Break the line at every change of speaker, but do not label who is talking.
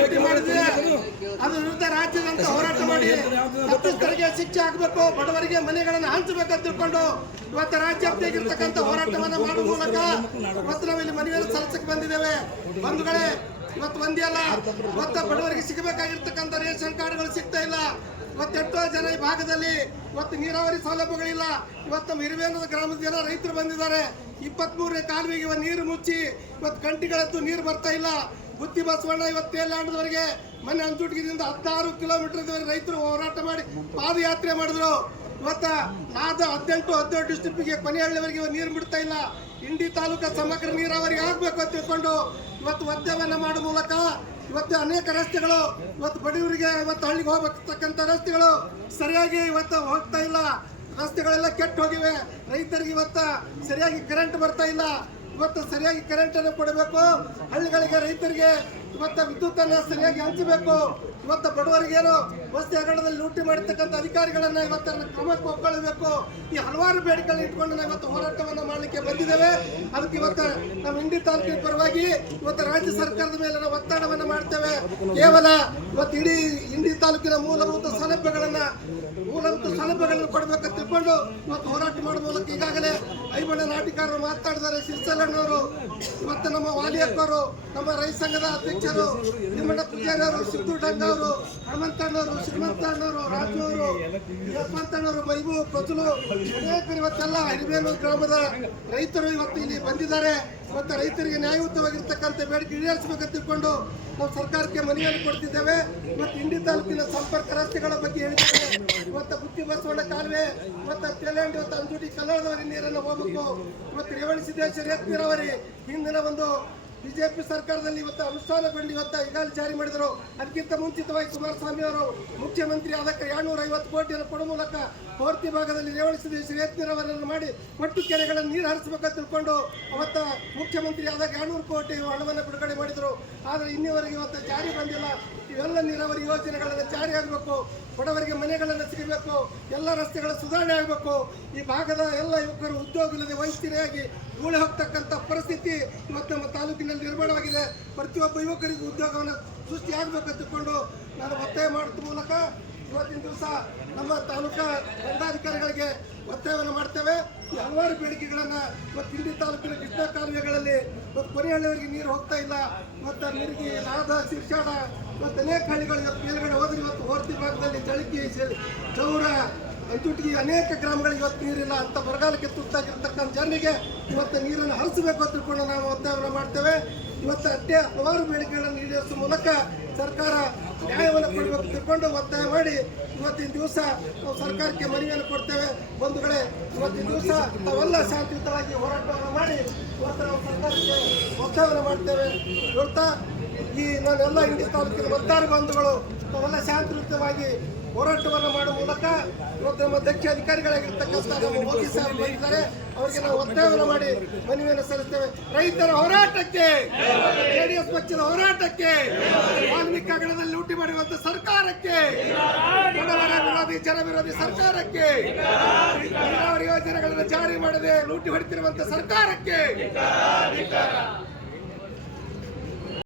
ಲೂಟಿ ಮಾಡಿದ್ರೆ ಅದ್ರ ವಿರುದ್ಧ ರಾಜ್ಯದಂತ ಹೋರಾಟ ಮಾಡಿ ತಪ್ಪಿತರಿಗೆ ಶಿಕ್ಷೆ ಆಗಬೇಕು ಬಡವರಿಗೆ ಮನೆಗಳನ್ನು ಹಂಚಬೇಕಂತ ತಿಳ್ಕೊಂಡು ಇವತ್ತು ರಾಜ್ಯಾಪ್ತಿಯಾಗಿರ್ತಕ್ಕಂಥ ಹೋರಾಟವನ್ನ ಮಾಡುವ ಮೂಲಕ ಇವತ್ತು ನಾವು ಇಲ್ಲಿ ಮನವಿಯನ್ನು ಸಲ್ಲಿಸಕ್ಕೆ ಬಂದಿದ್ದೇವೆ. ಬಂಧುಗಳೇ, ಇವತ್ತು ಒಂದೇ ಅಲ್ಲ ಇವತ್ತು ಬಡವರಿಗೆ ಸಿಗಬೇಕಾಗಿರ್ತಕ್ಕಂಥ ರೇಷನ್ ಕಾರ್ಡ್ಗಳು ಸಿಗ್ತಾ ಇಲ್ಲ. ಇವತ್ತು ಎಷ್ಟೋ ಜನ ಈ ಭಾಗದಲ್ಲಿ ಇವತ್ತು ನೀರಾವರಿ ಸೌಲಭ್ಯಗಳಿಲ್ಲ. ಇವತ್ತು ನಮ್ಮ ಗ್ರಾಮದ ಜನ ರೈತರು ಬಂದಿದ್ದಾರೆ. ಇಪ್ಪತ್ಮೂರನೇ ಕಾಲುವೆಗೆ ಇವತ್ತು ನೀರು ಮುಚ್ಚಿ, ಇವತ್ತು ಗಂಟೆಗಳದ್ದು ನೀರು ಬರ್ತಾ ಇಲ್ಲ. ಬುದ್ಧಿ ಬಸವಣ್ಣ ಇವತ್ತು ಮನೆ ಮೊನ್ನೆ ಅಂಜುಟ್ಗಿದಿಂದ ಹದಿನಾರು ಕಿಲೋಮೀಟರ್ ರೈತರು ಹೋರಾಟ ಮಾಡಿ ಪಾದಯಾತ್ರೆ ಮಾಡಿದ್ರು. ಇವತ್ತ ನಾದ ಹದಿನೆಂಟು, ಹದಿನೇಳು ಡಿಸ್ಟ್ರಿಕ್ಟ್ಗೆ ಕೊನೆಹಳ್ಳಿವರೆಗೆ ನೀರು ಬಿಡ್ತಾ ಇಲ್ಲ. ಇಂಡಿ ತಾಲೂಕ ಸಮಗ್ರ ನೀರಾವರಿ ಆಗಬೇಕು ಅಂತ ತಿಳ್ಕೊಂಡು ಇವತ್ತು ಉದ್ಯಮನ ಮಾಡುವ ಮೂಲಕ ಇವತ್ತು ಅನೇಕ ರಸ್ತೆಗಳು ಇವತ್ತು ಬಡವರಿಗೆ ಇವತ್ತು ಹಳ್ಳಿಗೆ ಹೋಗ್ಬೇಕಂತ ರಸ್ತೆಗಳು ಸರಿಯಾಗಿ ಇವತ್ತು ಹೋಗ್ತಾ ಇಲ್ಲ. ರಸ್ತೆಗಳೆಲ್ಲ ಕೆಟ್ಟು ಹೋಗಿವೆ. ರೈತರಿಗೆ ಇವತ್ತು ಸರಿಯಾಗಿ ಕರೆಂಟ್ ಬರ್ತಾ ಇಲ್ಲ. ಇವತ್ತು ಸರಿಯಾಗಿ ಕರೆಂಟ್ ಅನ್ನು ಕೊಡಬೇಕು. ಹಳ್ಳಿಗಳಿಗೆ ರೈತರಿಗೆ ಇವತ್ತು ವಿದ್ಯುತ್ ಅನ್ನ ಸರಿಯಾಗಿ ಹಂಚಬೇಕು. ಇವತ್ತು ಬಡವರಿಗೇನು ವಸ್ತಿ ಹಗರಣದಲ್ಲಿ ಲೂಟಿ ಮಾಡಿರ್ತಕ್ಕಂಥ ಅಧಿಕಾರಿಗಳನ್ನ ಇವತ್ತು ಕ್ರಮಕ್ಕೆ ಒಪ್ಕೊಳ್ಬೇಕು ಈ ಹಲವಾರು ಬೇಡಿಕೆಗಳನ್ನ ಇಟ್ಕೊಂಡು ನಾವು ಇವತ್ತು ಹೋರಾಟವನ್ನು ಮಾಡಲಿಕ್ಕೆ ಬಂದಿದ್ದೇವೆ. ಅದಕ್ಕೆ ಇವತ್ತು ನಮ್ಮ ಇಂಡಿ ತಾಲೂಕಿನ ಪರವಾಗಿ ಇವತ್ತು ರಾಜ್ಯ ಸರ್ಕಾರದ ಮೇಲೆ ನಾವು ಒತ್ತಡವನ್ನು ಮಾಡ್ತೇವೆ. ಕೇವಲ ಇವತ್ತು ಇಡೀ ಇಂಡಿ ತಾಲೂಕಿನ ಮೂಲಭೂತ ಸೌಲಭ್ಯಗಳನ್ನ ಮೂಲಭೂತ ಸೌಲಭ್ಯಗಳನ್ನು ಕೊಡಬೇಕಂತ ತಿಳ್ಕೊಂಡು ಇವತ್ತು ಹೋರಾಟ ಮಾಡುವ ಮೂಲಕ ಈಗಾಗಲೇ ಐಬಣ್ಣ ನಾಟಿಕಾರರು ಮಾತಾಡಿದ್ದಾರೆ. ಶಿರ್ಸಲಣ್ಣವರು ಇವತ್ತು ನಮ್ಮ ವಾಲಿಯಪ್ಪರು, ನಮ್ಮ ರೈತ ಸಂಘದ ಅಧ್ಯಕ್ಷರು ನಿಮ್ಮಣ್ಣ ಪೂಜಾರಿ ಅವರು ಸಿದ್ದು ಡಂಗ ಅವರು ಹನುಮಂತಣ್ಣವರು, ಶ್ರೀಮಂತಣ್ಣವರು ರಾಜು ಅವರು ಯಪ್ಪಂತಣ್ಣವರು ಮೈಬು ಪ್ರಜುಲು ಇವತ್ತೆಲ್ಲ ಹಿರಿಬೇನು ಗ್ರಾಮದ ರೈತರು ಇವತ್ತು ಇಲ್ಲಿ ಬಂದಿದ್ದಾರೆ. ಮತ್ತು ರೈತರಿಗೆ ನ್ಯಾಯಯುತವಾಗಿರ್ತಕ್ಕಂಥ ಬೇಡಿಕೆ ಈಡೇರಿಸಬೇಕಂತ ತಿಳ್ಕೊಂಡು ನಾವು ಸರ್ಕಾರಕ್ಕೆ ಮನವಿಯನ್ನು ಕೊಡ್ತಿದ್ದೇವೆ. ಇವತ್ತು ಇಂಡಿ ತಾಲೂಕಿನ ಸಂಪರ್ಕ ರಸ್ತೆಗಳ ಬಗ್ಗೆ ಹೇಳಿದ್ದೇವೆ ಮತ್ತು ಬುತ್ತಿ ಬಸವಣ್ಣ ಕಾಲುವೆ ಮತ್ತು ತೆಲಂಡಿ, ಇವತ್ತು ಅಂಜುಟಿ ಕಲ್ಲಡದವರೆಗೆ ನೀರನ್ನು ಹೋಗಬೇಕು. ಮತ್ತು ರೇವಣ ಸಿದ್ದೇಶ್ವರ ನೀರಾವರಿ ಹಿಂದಿನ ಒಂದು ಬಿಜೆಪಿ ಸರ್ಕಾರದಲ್ಲಿ ಇವತ್ತು ಅನುಷ್ಠಾನಗೊಂಡು ಇವತ್ತು ಈಗಾಗಲೇ ಜಾರಿ ಮಾಡಿದರು. ಅದಕ್ಕಿಂತ ಮುಂಚಿತವಾಗಿ ಕುಮಾರಸ್ವಾಮಿ ಅವರು ಮುಖ್ಯಮಂತ್ರಿ ಅದಕ್ಕೆ ಎರಡ್ನೂರ ಐವತ್ತು ಕೋಟಿಯನ್ನು ಕೊಡುವ ಮೂಲಕ ಪೂರ್ತಿ ಭಾಗದಲ್ಲಿ ರೇವಣ ಸಿದ್ದೇಶ್ವರ ಎತ್ ನೀರಾವರಿಯನ್ನು ಮಾಡಿ ಒಟ್ಟು ಕೆರೆಗಳನ್ನು ನೀರು ಹರಿಸಬೇಕಂತ ತಿಳ್ಕೊಂಡು ಅವತ್ತ ಮುಖ್ಯಮಂತ್ರಿ ಆದಾಗ ಎರಡ್ನೂರು ಕೋಟಿ ಹಣವನ್ನು ಬಿಡುಗಡೆ ಮಾಡಿದರು. ಆದರೆ ಇನ್ನಿವರೆಗೆ ಇವತ್ತು ಜಾರಿ ಬಂದಿಲ್ಲ. ಇವೆಲ್ಲ ನೀರಾವರಿ ಯೋಜನೆಗಳನ್ನು ಜಾರಿ ಆಗಬೇಕು, ಬಡವರಿಗೆ ಮನೆಗಳನ್ನು ಸಿಗಬೇಕು, ಎಲ್ಲ ರಸ್ತೆಗಳ ಸುಧಾರಣೆ ಆಗಬೇಕು. ಈ ಭಾಗದ ಎಲ್ಲ ಯುವಕರು ಉದ್ಯೋಗ ಇಲ್ಲದೆ ವಂಚಿತರಾಗಿ ಧೂಳೆ ಹೋಗ್ತಕ್ಕಂಥ ಪರಿಸ್ಥಿತಿ ಇವತ್ತು ನಮ್ಮ ತಾಲೂಕಿನಲ್ಲಿ ನಿರ್ಮಾಣವಾಗಿದೆ. ಪ್ರತಿಯೊಬ್ಬ ಯುವಕರಿಗೂ ಉದ್ಯೋಗವನ್ನು ಸೃಷ್ಟಿಯಾಗಬೇಕು ಅಂತಕೊಂಡು ನಾನು ಒತ್ತಾಯ ಮಾಡುತ್ತ ಮೂಲಕ ಇವತ್ತಿನ ದಿವಸ ನಮ್ಮ ತಾಲೂಕಾ ದಂಡಾಧಿಕಾರಿಗಳಿಗೆ ಒತ್ತಾಯವನ್ನು ಮಾಡ್ತೇವೆ. ಈ ಹಲವಾರು ಬೇಡಿಕೆಗಳನ್ನು ಇವತ್ತು ಹಿಂದಿ ತಾಲೂಕಿನ ಕೃಷ್ಣ ಕಾಲುವೆಗಳಲ್ಲಿ ಇವತ್ತು ಕೊನೆಹಳ್ಳಿಯವರಿಗೆ ನೀರು ಹೋಗ್ತಾ ಇಲ್ಲ. ಮತ್ತು ನಿರ್ಗಿ ನಾದ, ಶಿರ್ಷಾಡ ಮತ್ತು ಅನೇಕ ಹಳ್ಳಿಗಳು ಇವತ್ತು ಮೇಲ್ಗಡೆ ಹೋದ್ರೆ ಇವತ್ತು ಹೋರ್ತಿ ಭಾಗದಲ್ಲಿ ಚಳಿಕೆ ಚೌರ ಅಂಚುಟಿಗೆ ಅನೇಕ ಗ್ರಾಮಗಳಿಗೆ ಇವತ್ತು ನೀರಿಲ್ಲ ಅಂತ ಬರಗಾಲಕ್ಕೆ ತುತ್ತಾಗಿರ್ತಕ್ಕಂಥ ಜನರಿಗೆ ಇವತ್ತು ನೀರನ್ನು ಹರಿಸಬೇಕು ಅಂತ ತಿಳ್ಕೊಂಡು ನಾವು ಒತ್ತಾಯವನ್ನು ಮಾಡ್ತೇವೆ. ಇವತ್ತು ಅಷ್ಟೇ ಹಲವಾರು ಬೇಡಿಕೆಗಳನ್ನು ಈಡೇರಿಸುವ ಮೂಲಕ ಸರ್ಕಾರ ನ್ಯಾಯವನ್ನು ಕೊಡಬೇಕು ತಿಳ್ಕೊಂಡು ಒತ್ತಾಯ ಮಾಡಿ ಇವತ್ತಿನ ದಿವಸ ನಾವು ಸರ್ಕಾರಕ್ಕೆ ಮನವಿಯನ್ನು ಕೊಡ್ತೇವೆ. ಬಂಧುಗಳೇ ಇವತ್ತಿನ ದಿವಸ ತಾವೆಲ್ಲ ಶಾಂತಿಯುತವಾಗಿ ಹೋರಾಟವನ್ನು ಮಾಡಿ ಇವತ್ತು ನಾವು ಸರ್ಕಾರಕ್ಕೆ ಒತ್ತಾಯವನ್ನು ಮಾಡ್ತೇವೆ. ಹೇಳ್ತಾ ಈ ನಾನೆಲ್ಲ ಇಂಡಿ ತಾಲೂಕಿನ ಒತ್ತಾರು ಬಂಧುಗಳು ತಾವೆಲ್ಲ ಶಾಂತಿಯುತವಾಗಿ ಹೋರಾಟವನ್ನು ಮಾಡುವ ಮೂಲಕ ಇವತ್ತು ನಮ್ಮ ದಕ್ಷ ಅಧಿಕಾರಿಗಳಾಗಿರ್ತಕ್ಕಂಥ ನಮ್ಮ ಮೋದಿ ಸಾಹೇಬ್ ಬಂದಿದ್ದಾರೆ ಅವರಿಗೆ ನಾವು ಒತ್ತಾಯವನ್ನು ಮಾಡಿ ಮನವಿಯನ್ನು ಸಲ್ಲಿಸ್ತೇವೆ. ರೈತರ ಹೋರಾಟಕ್ಕೆ ಜೆಡಿಎಸ್ ಪಕ್ಷದ ಹೋರಾಟಕ್ಕೆ ವಾಲ್ಮೀಕಿ ಹಗರಣದಲ್ಲಿ ಲೂಟಿ ಮಾಡಿರುವಂತ ಸರ್ಕಾರಕ್ಕೆ ಬಡವರ ವಿರೋಧಿ ಜನ ವಿರೋಧಿ ಸರ್ಕಾರಕ್ಕೆ ನೀರಾವರಿ ಯೋಜನೆಗಳನ್ನು ಜಾರಿ ಮಾಡದೆ ಲೂಟಿ ಹೊಡಿತಿರುವಂತ ಸರ್ಕಾರಕ್ಕೆ.